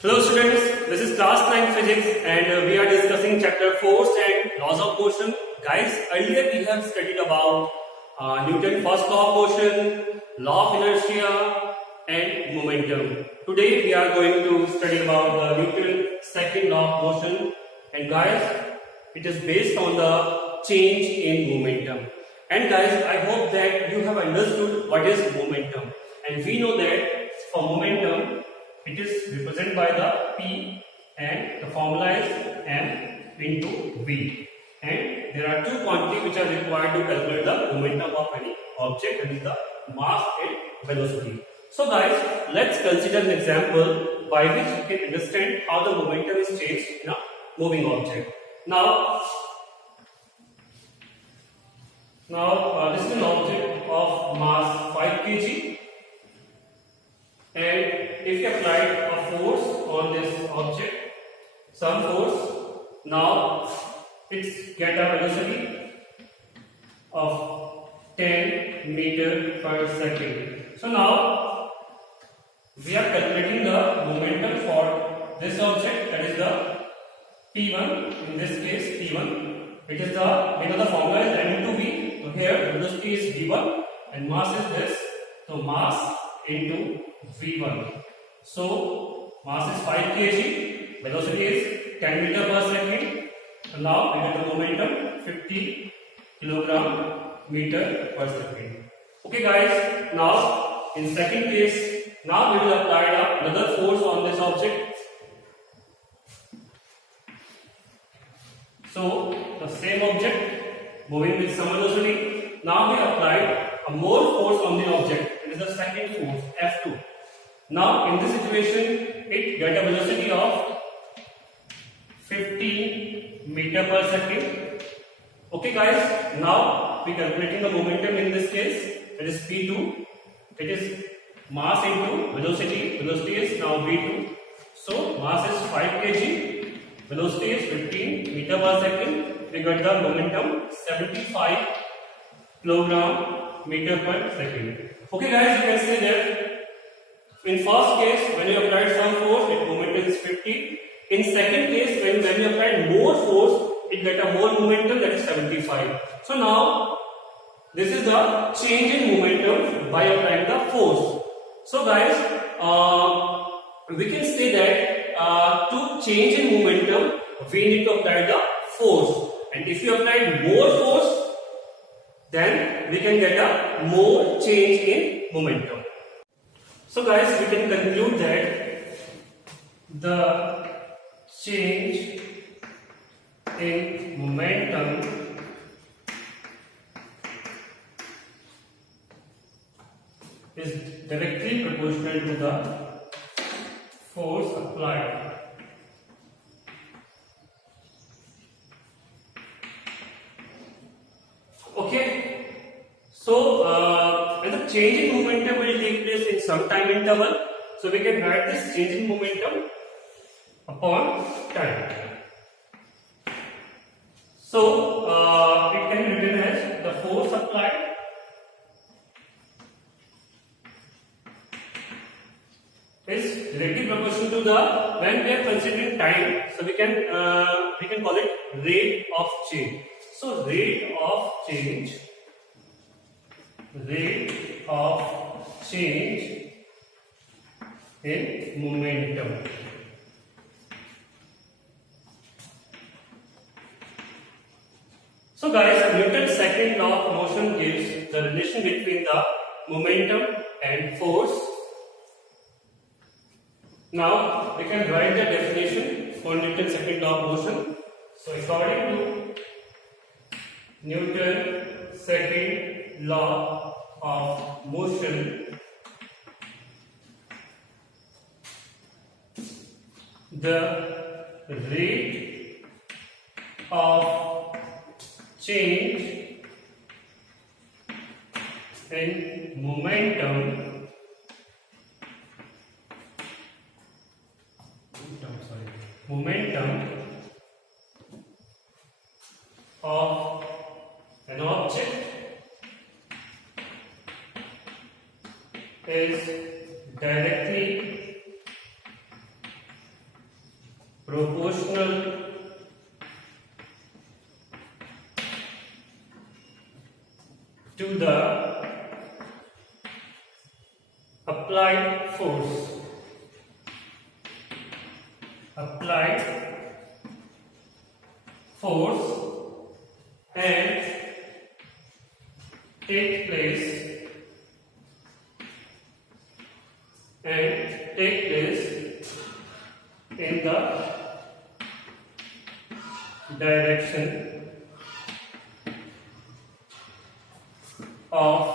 Hello students, this is class 9 physics and we are discussing chapter force and laws of motion. Guys, earlier we have studied about Newton's first law of motion, law of inertia and momentum. Today we are going to study about the Newton's second law of motion, and guys, it is based on the change in momentum. And guys, I hope that you have understood what is momentum, and we know that for momentum it is represented by the P and the formula is M into V, and there are two quantities which are required to calculate the momentum of any object, that is the mass and velocity. So guys, let's consider an example by which you can understand how the momentum is changed in a moving object. Now this is an object of mass 5 kg, and if you apply a force on this object, some force, now it's get a velocity of 10 meter per second. So now we are calculating the momentum for this object, that is the P1, in this case P1. It is the formula is M into V. So here velocity is V1 and mass is this. So mass into V1. So mass is 5 kg, velocity is 10 meter per second. So now we get the momentum 50 kilogram meter per second. Okay guys, now in second case, now we will apply another force on this object. So the same object moving with some velocity. Now we apply a more force on the object. It is the second force, F2. Now in this situation, it get a velocity of 15 meter per second. Okay guys, now we calculating the momentum in this case. It is P2. It is mass into velocity. Velocity is now V2. So mass is 5 kg. Velocity is 15 meter per second. We got the momentum 75 kilogram meter per second. Okay guys, you can see that in first case when you applied some force, its momentum is 50. In second case, when you applied more force, it get a more momentum, that is 75. So now this is the change in momentum by applying the force. So guys, we can say that to change in momentum, we need to apply the force. And if you apply more force, then we can get a more change in momentum. So guys, we can conclude that the change in momentum is directly proportional to the force applied. Okay, so the change in momentum will take place in some time interval. So we can write this change in momentum upon time. So it can be written as the force applied is directly proportional to the, when we are considering time, so we can call it rate of change. So rate of change in momentum. So guys, Newton's second law of motion gives the relation between the momentum and force. Now we can write the definition for Newton's second law of motion. So according to Newton's second law of motion, the rate of change in momentum of an object is directly proportional to the applied force. Applied force and take place in the direction of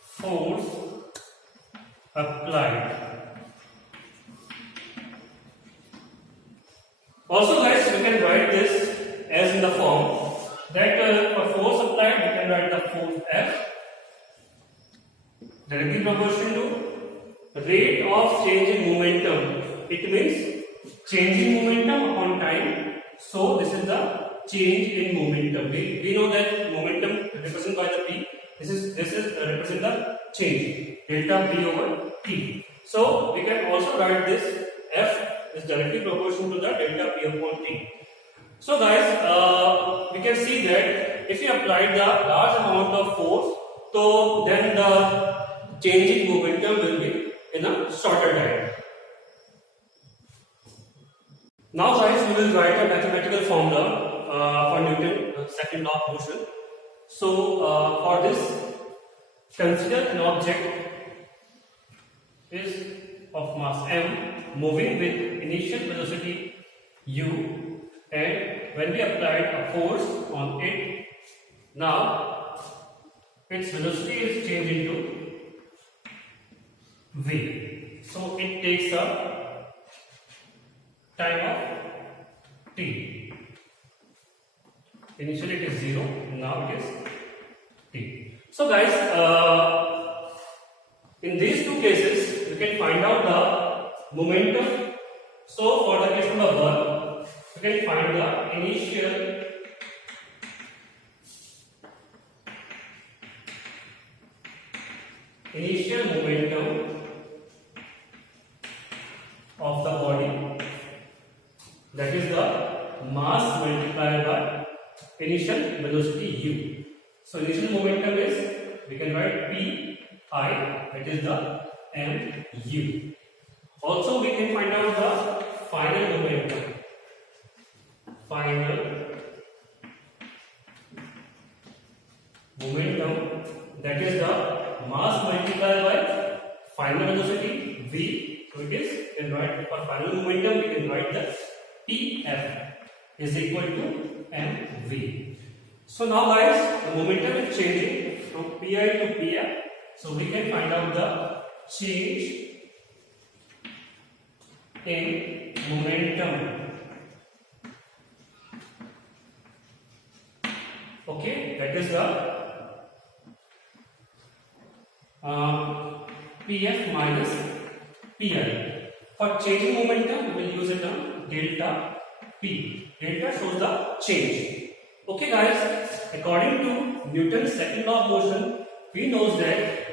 force applied. Also guys, we can write this as in the form that for force applied we can write the force F directly proportional to rate of change in momentum. It means changing momentum upon time. So this is the change in momentum. We know that momentum represented by the P. This is represent the change delta P over T. So we can also write this F is directly proportional to the delta P upon T. So guys, we can see that if we apply the large amount of force, so then the changing momentum will be in a shorter time. Now guys, we will write a mathematical formula for Newton's second law of motion. So for this, consider an object is of mass m moving with initial velocity u, and when we applied a force on it, now its velocity is changed into v. So it takes a time of t. Initially it is 0, now it is t. So guys, in these two cases, you can find out the momentum. So for the case number 1, you can find the initial momentum of the body, that is the mass multiplied by initial velocity u. So initial momentum is, we can write p I, that is the mu. Also we can find out the final momentum. That is the mass multiplied by final velocity v. So it is, we can write for final momentum, we can write the Pf is equal to mv. So now guys, the momentum is changing from pi to pf. So we can find out the change in momentum. Okay, that is the pf minus pi. For changing momentum, we will use a term delta p. Delta shows the change. Okay guys, according to Newton's second law of motion, we know that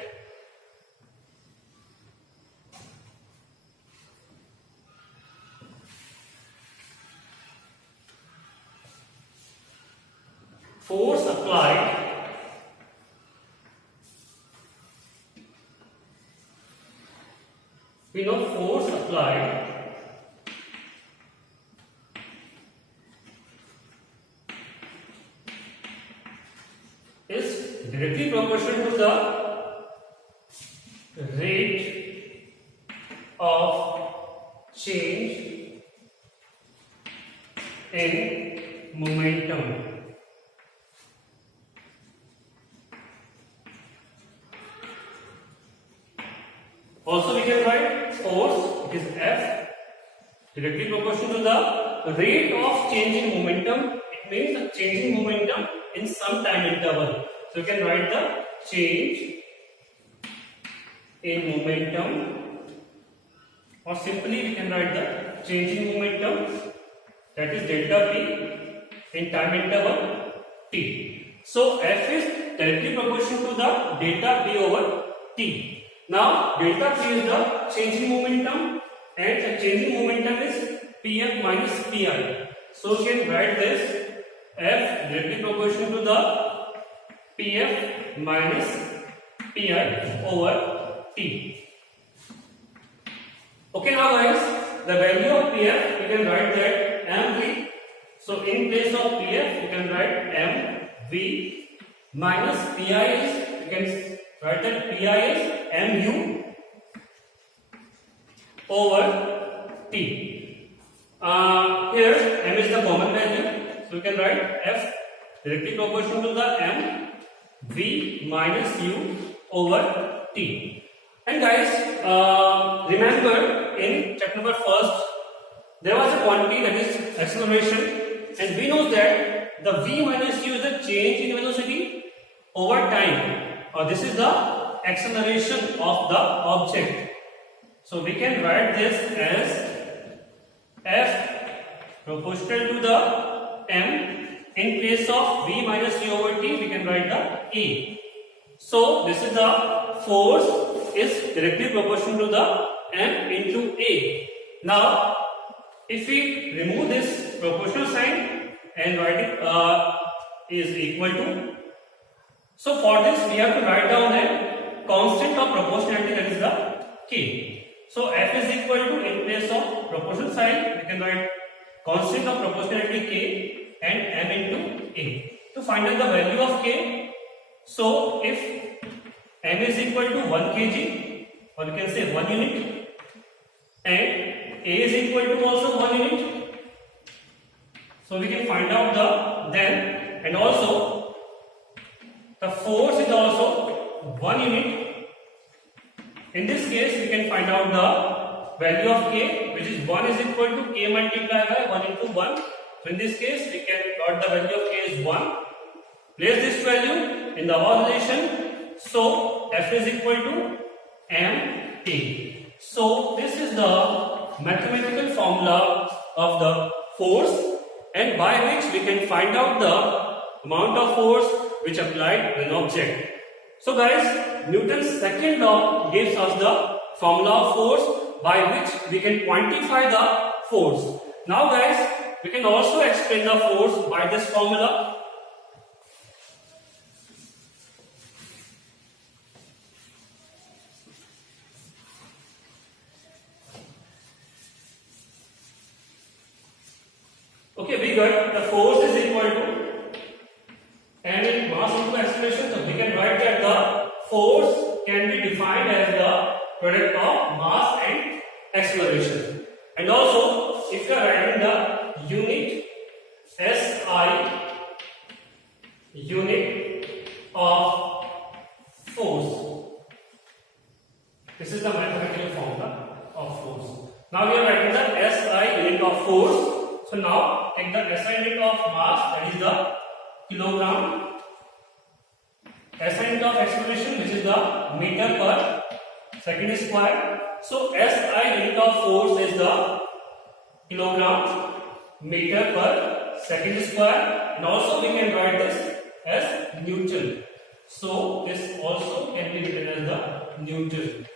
force applied is directly proportional to the rate of change in momentum. Also we can write force, it is F, directly proportional to the rate of change in momentum. It means the changing momentum in some time interval. So you can write the change in momentum, or simply we can write the changing momentum, that is delta p in time interval t. So F is directly proportional to the delta p over t. Now delta p is the changing momentum, and the changing momentum is Pf minus Pi. So we can write this F directly proportional to the Pf minus Pi over T. Okay, now guys, the value of Pf, we can write that mv. So in place of Pf, we can write mv minus Pi is, we can write that Pi is mu over T. Here m is the common value, so we can write F directly proportional to the m v minus u over T. And guys, remember in chapter number first, there was a quantity that is acceleration, and we know that the v minus u is the change in velocity over time. This is the acceleration of the object. So we can write this as F proportional to the m. In place of v minus u over t, we can write the E. So this is the force is directly proportional to the m into A. Now, if we remove this proportional sign and write it is equal to, so for this we have to write down a constant of proportionality, that is the K. So F is equal to, in place of proportional sign, we can write constant of proportionality K and m into A. To find out the value of K, so if m is equal to 1 kg, or you can say 1 unit, and A is equal to also 1 unit, so we can find out the then, and also the force is also 1 unit. In this case, we can find out the value of K, which is 1 is equal to K multiplied by 1 into 1. So in this case, we can got the value of K is 1. Place this value in the oscillation. So F is equal to mt. So this is the mathematical formula of the force, and by which we can find out the amount of force which applied to an object. So guys, Newton's second law gives us the formula of force by which we can quantify the force. Now guys, we can also explain the force by this formula. Okay, we got the force is equal to m in mass into acceleration. So we can write that the force can be defined as the product of mass and acceleration. And also, if you are writing the unit SI, unit of force, this is the mathematical formula of force. Now we are writing the SI unit of force. So now take the SI unit of mass, that is the kilogram, SI unit of acceleration, which is the meter per second square. So SI unit of force is the kilogram meter per second square, and also we can write this as Newton. So this also can be written as the Newton.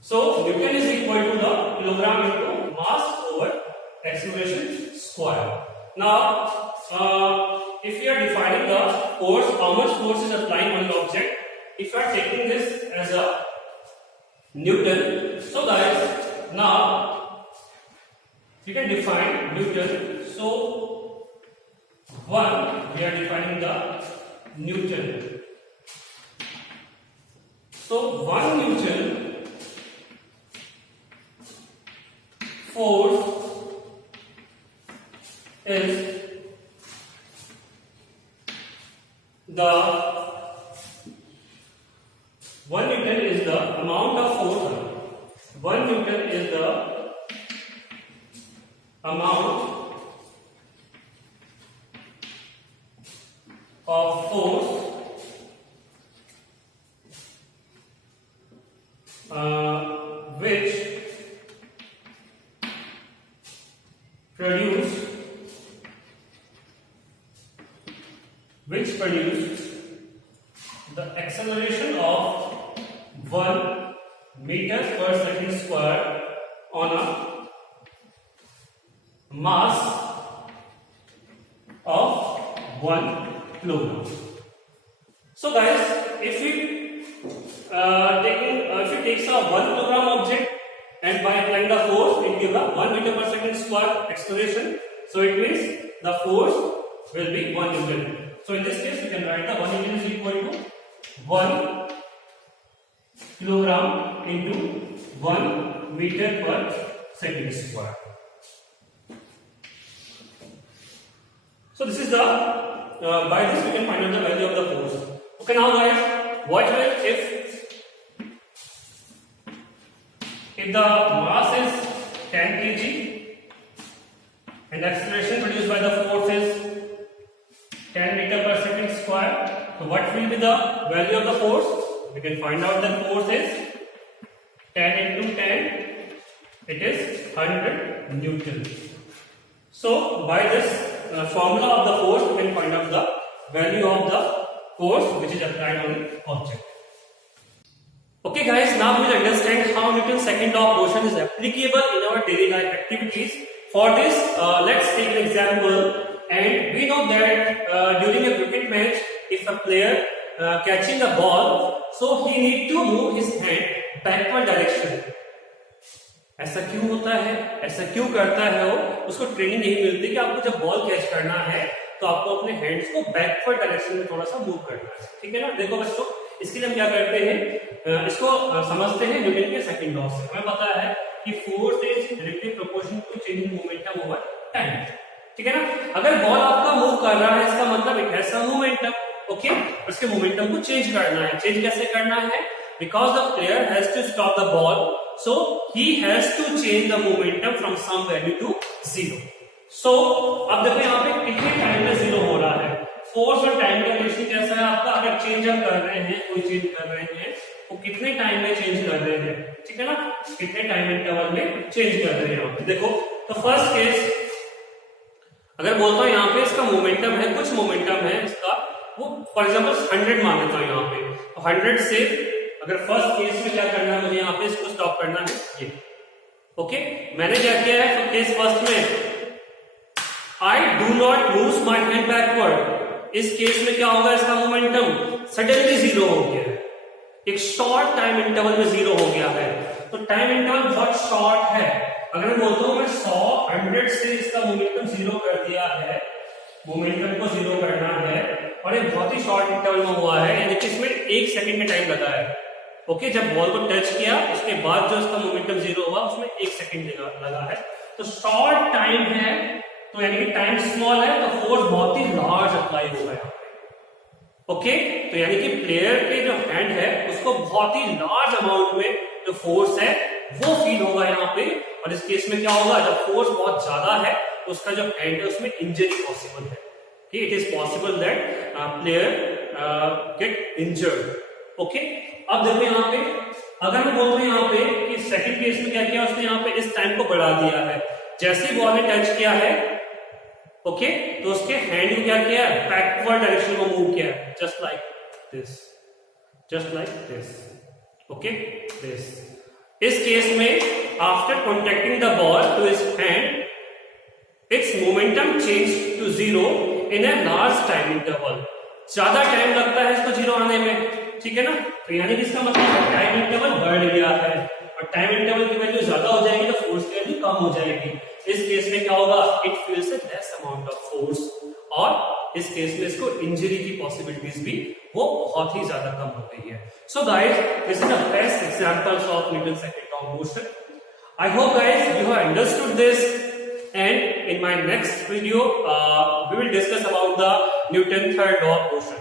So Newton is equal to the kilogram into mass over acceleration square. Now, if we are defining the force, how much force is applying on the object, if you are taking this as a Newton, so guys, now you can define Newton. So 1, we are defining the Newton. So 1 Newton force is the 1 Newton is the amount of force. 1 Newton is the amount of force which produce the acceleration of 1 meter per second square mass of 1 kilogram. So guys, if we take a 1 kilogram object and by applying the force it gives a 1 meter per second square acceleration, so it means the force will be 1 Newton. So in this case we can write the 1 Newton is equal to 1 kilogram into 1 meter per second square. So this is the by this we can find out the value of the force. Okay, now guys, what will if the mass is 10 kg and the acceleration produced by the force is 10 meter per second square, so what will be the value of the force? We can find out that force is 10 into 10, it is 100 Newton. So by this formula of the force we can find out the value of the force which is applied on the object. Okay guys, now we will understand how Newton's second law of motion is applicable in our daily life activities. For this, let's take an example, and we know that during a cricket match, if a player catching a ball, so he need to move his hand backward direction. ऐसा क्यों होता है, ऐसा क्यों करता है वो, उसको ट्रेनिंग यही मिलती है कि आपको जब बॉल कैच करना है तो आपको अपने हैंड्स को बैकवर्ड डायरेक्शन में थोड़ा सा मूव करना है, ठीक है ना। देखो बच्चों, इसके लिए हम क्या करते हैं, इसको समझते हैं न्यूटन के सेकंड लॉ से। हमें पता है कि force is directly proportional to change in momentum over time, ठीक है ना। अगर बॉल आपका मूव कर रहा है इसका मतलब it has some momentum, okay. उसके मोमेंटम को चेंज करना है। चेंज कैसे करना है? Because the player has to stop the ball, so he has to change the momentum from some value to 0. So अब देखो यहाँ पे कितने टाइम में 0 हो रहा है। फोर्स और टाइम का रिलेशन कैसा है आपका? अगर चेंज हम कर रहे हैं, कोई चेंज कर रहे हैं, वो कितने टाइम में चेंज कर रहे हैं, ठीक है ना, कितने टाइम इंटरवल में चेंज कर रहे हैं यहाँ पे। देखो तो फर्स्ट केस अगर बोलता हूँ यहाँ पे इसका मोमेंटम है, कुछ मोमेंटम है इसका, वो फॉर एग्जाम्पल 100 मान लेता हूँ यहाँ पे, तो 100 से अगर फर्स्ट केस में क्या करना है मुझे यहाँ पे इसको स्टॉप करना है ये, ओके। मैंने क्या किया है तो केस फर्स्ट में I do not move my hand backward. इस केस में क्या होगा, इसका मोमेंटम सडनली 0 हो गया है, एक शॉर्ट टाइम इंटरवल में 0 हो गया है। तो टाइम इंटरवल बहुत शॉर्ट है। अगर मैं बोलता हूं मैं 100 से इसका मोमेंटम 0 कर दिया है, मोमेंटम को 0 करना है, और ये बहुत ही शॉर्ट इंटरवल में हुआ है, यानी कि इसमें 1 सेकंड का टाइम लगा है, ओके। जब बॉल को टच किया उसके बाद जो इसका मोमेंटम 0 हुआ उसमें 1 सेकंड लगा है, तो शॉर्ट टाइम है, तो यानी कि टाइम स्मॉल है, तो फोर्स बहुत ही लार्ज अप्लाई होगा यहाँ पे, ओके। तो यानी कि प्लेयर के जो हैंड है उसको बहुत ही लार्ज अमाउंट में जो फोर्स है वो फील होगा यहाँ पे। और इस केस में क्या होगा, जब फोर्स बहुत ज्यादा है तो उसका जो हैंड है उसमें इंजरी पॉसिबल है, it is possible that player get injured, okay. अब देखो यहाँ पे अगर मैं बोलूं यहाँ पे कि सेकंड केस में क्या किया उसने, यहाँ पे इस टाइम को बढ़ा दिया है। जैसे ही बॉल ने टच किया है, ओके, तो उसके हैंड को क्या किया, बैकवर्ड डायरेक्शन में मूव किया, just like this, okay, this. इस केस में after contacting the ball to his hand, it's momentum change to 0 in a large time interval. ज्यादा टाइम लगता है इसको 0 आने में, ठीक है ना। तो यानी कि इसका मतलब टाइम इंटरवल बढ़ गया है, और टाइम इंटरवल की वैल्यू ज्यादा हो जाएगी तो फोर्स की वैल्यू कम हो जाएगी। इस केस में क्या होगा, it feels a less amount of force, और इस केस में इसको इंजरी की पॉसिबिलिटीज भी वो बहुत ही ज्यादा कम हो गई है। So guys, this is the best examples of Newton second law of motion. I hope guys you have understood this, and in my next video we will discuss about the Newton third law of motion.